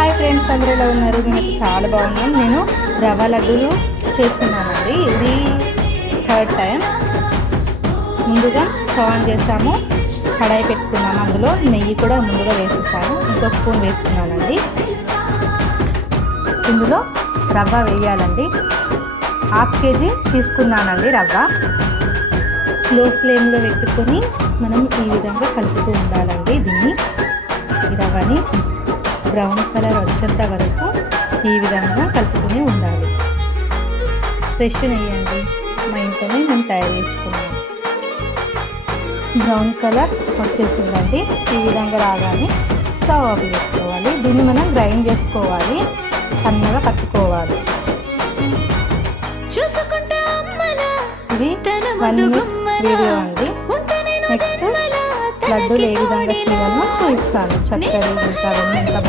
Hi friends, అందరూ ఎలా ఉన్నారు? నేను చాలా బాగున్నాను. నేను రవ్వ లడ్డూలు చేస్తున్నానండి. ఇది థర్డ్ టైం. ముందుగా స్టవ్ ఆన్ చేసాము, కడాయి పెట్టుకున్నాము. అందులో నెయ్యి కూడా ముందుగా వేసేసాను. ఇంకో స్పూన్ వేస్తున్నానండి. ఇందులో రవ్వ వేయాలండి. 1/2 kg తీసుకున్నానండి రవ్వ. లో ఫ్లేమ్లో పెట్టుకొని మనం ఈ విధంగా కలుపుతూ ఉండాలండి. ఈ రవ్వని బ్రౌన్ కలర్ వచ్చేంత వరకు ఈ విధంగా కలుపుతూనే ఉండాలి. ఫ్రెష్ నెయ్యి అండి, మా ఇంట్లోనే మేము తయారు చేసుకున్నాం. బ్రౌన్ కలర్ వచ్చేసిందండి. ఈ విధంగా రాగానే స్టవ్ ఆఫ్ చేసుకోవాలి. దీన్ని మనం గ్రైండ్ చేసుకోవాలి, సన్నగా పట్టుకోవాలి. ఇది 1 minute వీడియో అండి. నెక్స్ట్ లడ్డూలు ఏ విధంగా చేయాలో చూపిస్తాను. చక్కెర ఇంకా